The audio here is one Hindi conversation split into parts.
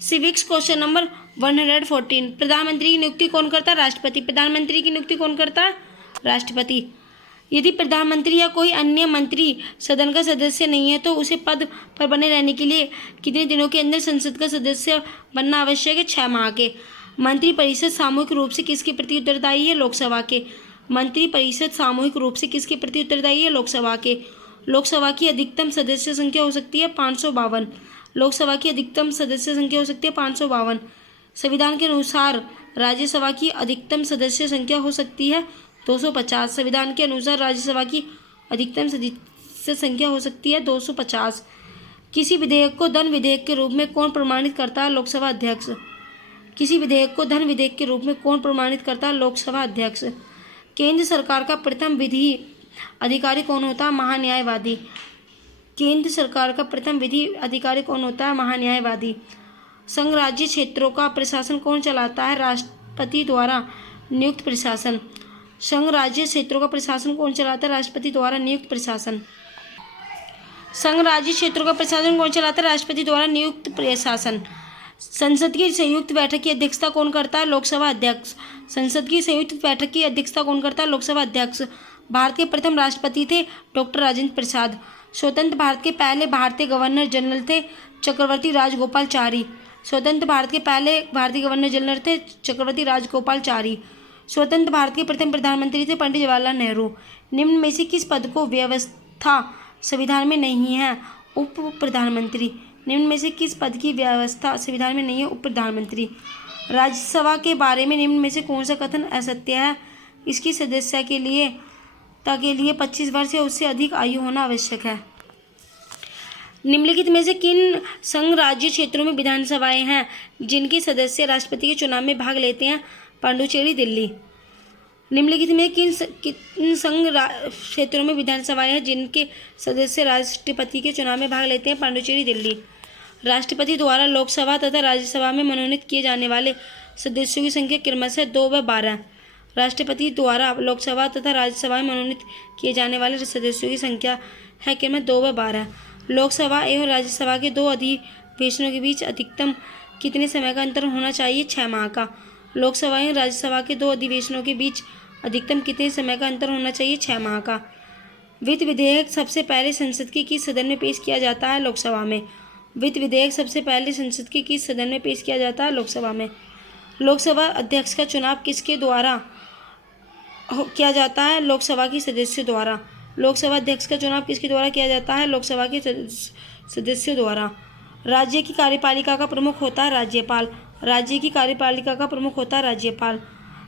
Civics question number 114। प्रधानमंत्री की नियुक्ति कौन करता है? राष्ट्रपति। प्रधानमंत्री की नियुक्ति कौन करता है? राष्ट्रपति। यदि प्रधानमंत्री या कोई अन्य मंत्री सदन का सदस्य नहीं है तो उसे पद पर बने रहने के लिए कितने दिनों के अंदर संसद का सदस्य बनना आवश्यक है? 6 माह के। मंत्रिपरिषद सामूहिक रूप से किसके प्रति उत्तरदायी है? लोकसभा के। मंत्रिपरिषद सामूहिक रूप से किसके प्रति उत्तरदायी है? लोकसभा के। लोकसभा की अधिकतम सदस्य संख्या हो सकती है 552। लोकसभा की अधिकतम सदस्य संख्या हो सकती है 552। संविधान के अनुसार राज्यसभा की अधिकतम सदस्य संख्या हो सकती है 250। संविधान के अनुसार राज्यसभा की अधिकतम सदस्य संख्या हो सकती है 250। किसी विधेयक को धन विधेयक के रूप में कौन प्रमाणित करता है? लोकसभा अध्यक्ष। किसी विधेयक को धन विधेयक के रूप में कौन प्रमाणित करता है? लोकसभा अध्यक्ष। केंद्र सरकार का प्रथम विधि अधिकारी कौन होता है? महान्यायवादी। केंद्र सरकार का प्रथम विधि अधिकारी कौन होता है? महान्यायवादी। संघ राज्य क्षेत्रों का प्रशासन कौन चलाता है? राष्ट्रपति द्वारा नियुक्त प्रशासन। संघ राज्य क्षेत्रों का प्रशासन कौन चलाता है? राष्ट्रपति द्वारा नियुक्त प्रशासन। संघ राज्य क्षेत्रों का प्रशासन कौन चलाता है? राष्ट्रपति द्वारा नियुक्त प्रशासन। संसद की संयुक्त बैठक की अध्यक्षता कौन करता है? लोकसभा अध्यक्ष। संसद की संयुक्त बैठक की अध्यक्षता कौन करता है? लोकसभा अध्यक्ष। भारत के प्रथम राष्ट्रपति थे डॉक्टर राजेंद्र प्रसाद। स्वतंत्र भारत के पहले भारतीय गवर्नर जनरल थे चक्रवर्ती राजगोपालाचारी। स्वतंत्र भारत के पहले भारतीय गवर्नर जनरल थे चक्रवर्ती राजगोपालाचारी। स्वतंत्र भारत के प्रथम प्रधानमंत्री थे पंडित जवाहरलाल नेहरू। निम्न में से किस पद को व्यवस्था संविधान में नहीं है? उप प्रधानमंत्री। निम्न में से किस पद की व्यवस्था संविधान में नहीं है? उप प्रधानमंत्री। राज्यसभा के बारे में निम्न में से कौन सा कथन असत्य है? इसकी सदस्यता के लिए 25 वर्ष या उससे अधिक आयु होना आवश्यक है। निम्नलिखित में से किन संघ राज्य क्षेत्रों में विधानसभाएं हैं जिनके सदस्य राष्ट्रपति के चुनाव में भाग लेते हैं? पांडुचेरी, दिल्ली। निम्नलिखित में किन संघ क्षेत्रों में विधानसभाएं हैं जिनके सदस्य राष्ट्रपति के चुनाव में भाग लेते हैं? पांडुचेरी, दिल्ली। राष्ट्रपति द्वारा लोकसभा तथा राज्यसभा में मनोनीत किए जाने वाले सदस्यों की संख्या क्रमशः 2 व 12। राष्ट्रपति द्वारा लोकसभा तथा राज्यसभा में मनोनीत किए जाने वाले सदस्यों की संख्या है क्रमशः 2 व 12। लोकसभा एवं राज्यसभा के 2 अधिवेशनों के बीच अधिकतम कितने समय का अंतर होना चाहिए? 6 माह का। लोकसभा एवं राज्यसभा के 2 अधिवेशनों के बीच अधिकतम कितने समय का अंतर होना चाहिए? 6 माह का। वित्त विधेयक सबसे पहले संसद के किस सदन में पेश किया जाता है? लोकसभा में। वित्त विधेयक सबसे पहले संसद के किस सदन में पेश किया जाता है? लोकसभा में। लोकसभा अध्यक्ष का चुनाव किसके द्वारा किया जाता है? लोकसभा के सदस्यों द्वारा। लोकसभा अध्यक्ष का चुनाव किसके द्वारा किया जाता है? लोकसभा के सदस्यों द्वारा। राज्य की कार्यपालिका का प्रमुख होता है राज्यपाल। राज्य की कार्यपालिका का प्रमुख होता है राज्यपाल।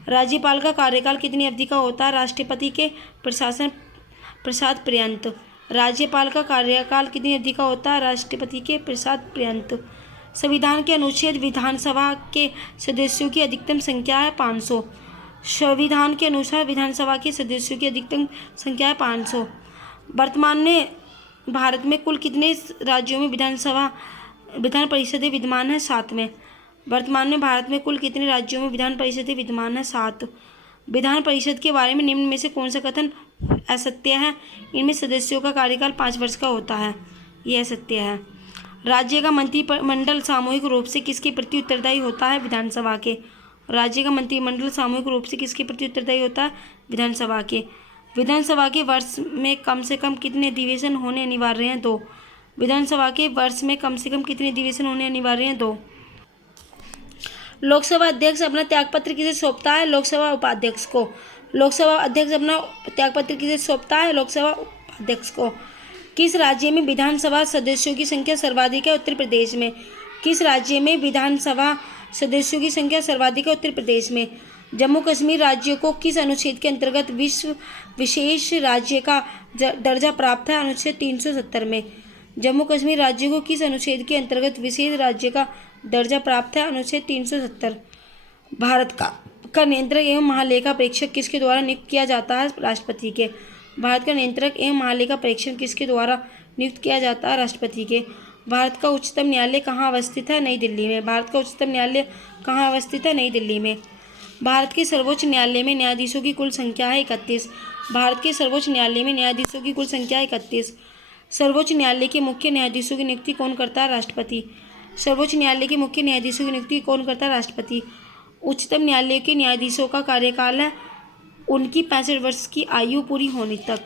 राज्यपाल का कार्यकाल कितनी अवधि का होता है? राष्ट्रपति के प्रसाद पर्यंत। राज्यपाल का कार्यकाल कितनी अवधि का होता है? राष्ट्रपति के प्रसाद पर्यंत। संविधान के अनुच्छेद विधानसभा के सदस्यों की अधिकतम संख्या है 500। संविधान के अनुसार विधानसभा के सदस्यों की अधिकतम संख्या है 500। वर्तमान में भारत में कुल कितने राज्यों में विधान परिषदें विद्यमान है? 7 में। वर्तमान में भारत में कुल कितने राज्यों में विधान परिषदें विद्यमान है? 7। विधान परिषद के बारे में निम्न में से कौन सा कथन असत्य है? इनमें सदस्यों का कार्यकाल 5 वर्ष का होता है, यह असत्य है। राज्य का मंत्रिमंडल सामूहिक रूप से किसके प्रति उत्तरदायी होता है? विधानसभा के। राज्य का मंत्रिमंडल सामूहिक रूप से किसके प्रति उत्तरदायी होता है? विधानसभा के। विधानसभा के वर्ष में कम से कम कितने अधिवेशन होने अनिवार्य हैं? 2। विधानसभा के वर्ष में कम से कम कितने अधिवेशन होने अनिवार्य हैं? 2। लोकसभा अध्यक्ष अपना त्यागपत्र किसे सौंपता है? लोकसभा उपाध्यक्ष को। लोकसभा अध्यक्ष अपना त्यागपत्र किसे सौंपता है? लोकसभा उपाध्यक्ष को। किस राज्य में विधानसभा सदस्यों की संख्या सर्वाधिक है? उत्तर प्रदेश में। किस राज्य में विधानसभा सदस्यों की संख्या सर्वाधिक है? उत्तर प्रदेश में। जम्मू कश्मीर राज्य को किस अनुच्छेद के अंतर्गत विशेष राज्य का दर्जा प्राप्त है? अनुच्छेद 370 में। जम्मू कश्मीर राज्य को किस अनुच्छेद के अंतर्गत विशेष राज्य का दर्जा प्राप्त है? अनुच्छेद 370। भारत का नियंत्रक एवं महालेखा परीक्षक किसके द्वारा नियुक्त किया जाता है? राष्ट्रपति के। भारत का नियंत्रक एवं महालेखा परीक्षक किसके द्वारा नियुक्त किया जाता है? राष्ट्रपति के। भारत का उच्चतम न्यायालय कहाँ अवस्थित है? नई दिल्ली में। भारत का उच्चतम न्यायालय कहाँ अवस्थित है? नई दिल्ली में। भारत के सर्वोच्च न्यायालय में न्यायाधीशों की कुल संख्या है 31। भारत के सर्वोच्च न्यायालय में न्यायाधीशों की कुल संख्या है 31। सर्वोच्च न्यायालय के मुख्य न्यायाधीशों की नियुक्ति कौन करता है? राष्ट्रपति। सर्वोच्च न्यायालय के मुख्य न्यायाधीशों की नियुक्ति कौन करता है? राष्ट्रपति। उच्चतम न्यायालय के न्यायाधीशों का कार्यकाल है उनकी 65 वर्ष की आयु पूरी होने तक।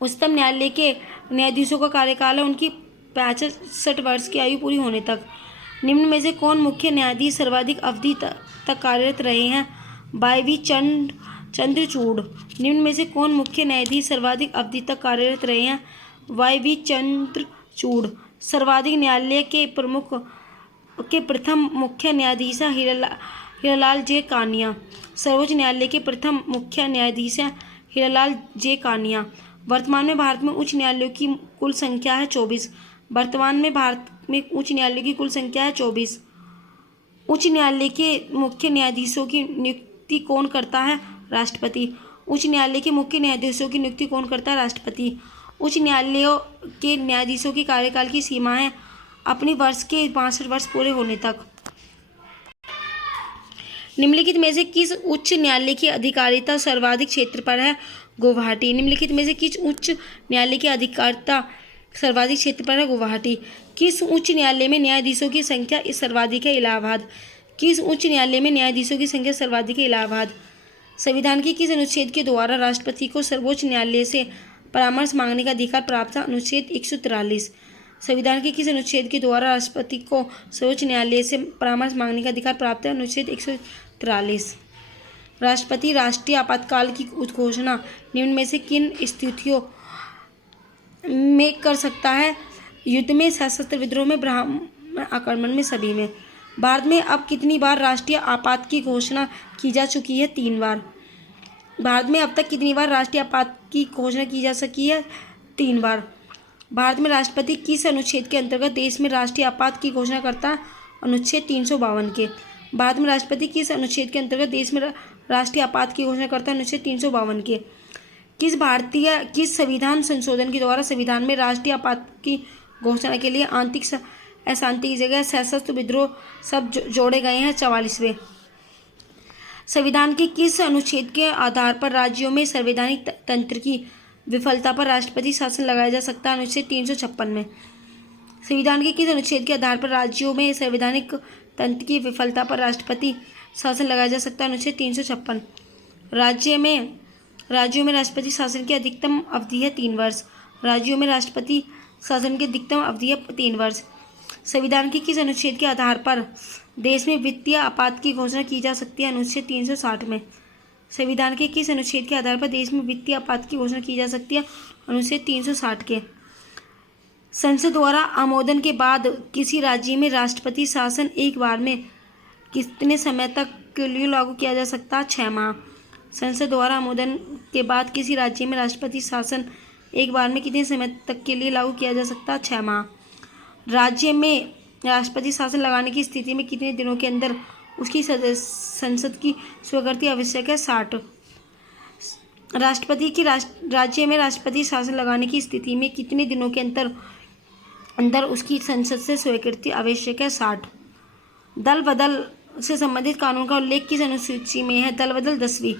उच्चतम न्यायालय के न्यायाधीशों का कार्यकाल है उनकी 65 वर्ष की आयु पूरी होने तक। निम्न में से कौन मुख्य न्यायाधीश सर्वाधिक अवधि तक कार्यरत रहे हैं? वाई.वी. चंद्रचूड़। निम्न में से कौन मुख्य न्यायाधीश सर्वाधिक अवधि तक कार्यरत रहे हैं? वाई.वी. चंद्रचूड़। सर्वाधिक न्यायालय के प्रथम मुख्य न्यायाधीश हैं हीरालाल जे कानिया। सर्वोच्च न्यायालय के प्रथम मुख्य न्यायाधीश हैं हीरालाल जे कानिया। वर्तमान में भारत में उच्च न्यायालयों की कुल संख्या है 24। वर्तमान में भारत में उच्च न्यायालयों की कुल संख्या है 24। उच्च न्यायालय के मुख्य न्यायाधीशों की नियुक्ति कौन करता है? राष्ट्रपति। उच्च न्यायालय के मुख्य न्यायाधीशों की नियुक्ति कौन करता है? राष्ट्रपति। उच्च न्यायालयों के न्यायाधीशों की कार्यकाल की सीमा है अपनी वर्ष के 62 वर्ष पूरे होने तक। निम्नलिखित में से किस उच्च न्यायालय की अधिकारिता सर्वाधिक क्षेत्र पर है? गुवाहाटी। निम्नलिखित में से किस उच्च न्यायालय की अधिकारिता सर्वाधिक क्षेत्र पर है? गुवाहाटी। किस उच्च न्यायालय में न्यायाधीशों की संख्या सर्वाधिक है? इलाहाबाद। किस उच्च न्यायालय में न्यायाधीशों की संख्या सर्वाधिक है? इलाहाबाद। संविधान के किस अनुच्छेद के द्वारा राष्ट्रपति को सर्वोच्च न्यायालय से परामर्श मांगने का अधिकार प्राप्त है? अनुच्छेद 143। संविधान के किस अनुच्छेद के द्वारा राष्ट्रपति को सर्वोच्च न्यायालय से परामर्श मांगने का अधिकार प्राप्त है? अनुच्छेद 143। राष्ट्रपति राष्ट्रीय आपातकाल की घोषणा निम्न में से किन स्थितियों में कर सकता है? युद्ध में, सशस्त्र विद्रोह में, ब्राह्मण आक्रमण में, सभी में। भारत में अब कितनी बार राष्ट्रीय आपात की घोषणा की जा चुकी है? 3 बार। भारत में अब तक कितनी बार राष्ट्रीय आपात की घोषणा की जा सकी है? 3 बार। भारत में राष्ट्रपति किस अनुच्छेद के अंतर्गत देश में राष्ट्रीय आपात की घोषणा करता है? अनुच्छेद 352 के। भारत में राष्ट्रपति किस अनुच्छेद के अंतर्गत देश में राष्ट्रीय आपात की घोषणा करता है? अनुच्छेद 352 के। किस संविधान संशोधन के द्वारा संविधान में राष्ट्रीय आपात की घोषणा के लिए आंतरिक अशांति की जगह सशस्त्र विद्रोह शब्द जोड़े गए हैं? 44वें। संविधान के किस अनुच्छेद के आधार पर राज्यों में संवैधानिक तंत्र की विफलता पर राष्ट्रपति शासन लगाया जा सकता है? अनुच्छेद 356 में। संविधान के किस अनुच्छेद के आधार पर राज्यों में संवैधानिक तंत्र की विफलता पर राष्ट्रपति शासन लगाया जा सकता है? अनुच्छेद 356। राज्यों में राष्ट्रपति शासन की अधिकतम अवधि है 3 वर्ष। राज्यों में राष्ट्रपति शासन की अधिकतम अवधि है 3 वर्ष। संविधान के किस अनुच्छेद के आधार पर देश में वित्तीय आपात की घोषणा की जा सकती है? अनुच्छेद 360 में। संविधान के किस अनुच्छेद के आधार पर देश में वित्तीय आपात की घोषणा की जा सकती है? अनुच्छेद 360 के। संसद द्वारा आमोदन के बाद किसी राज्य में राष्ट्रपति शासन एक बार में कितने समय तक के लिए लागू किया जा सकता है? 6 माह। संसद द्वारा आमोदन के बाद किसी राज्य में राष्ट्रपति शासन एक बार में कितने समय तक के लिए लागू किया जा सकता है? 6 माह। राज्य में राष्ट्रपति शासन लगाने की स्थिति में कितने दिनों के अंदर उसकी संसद की स्वीकृति आवश्यक है? 60। राज्य में राष्ट्रपति शासन लगाने की स्थिति में कितने दिनों के अंदर उसकी संसद से स्वीकृति आवश्यक है? 60। दल बदल से संबंधित कानून का उल्लेख किस अनुसूची में है? दल बदल 10वीं।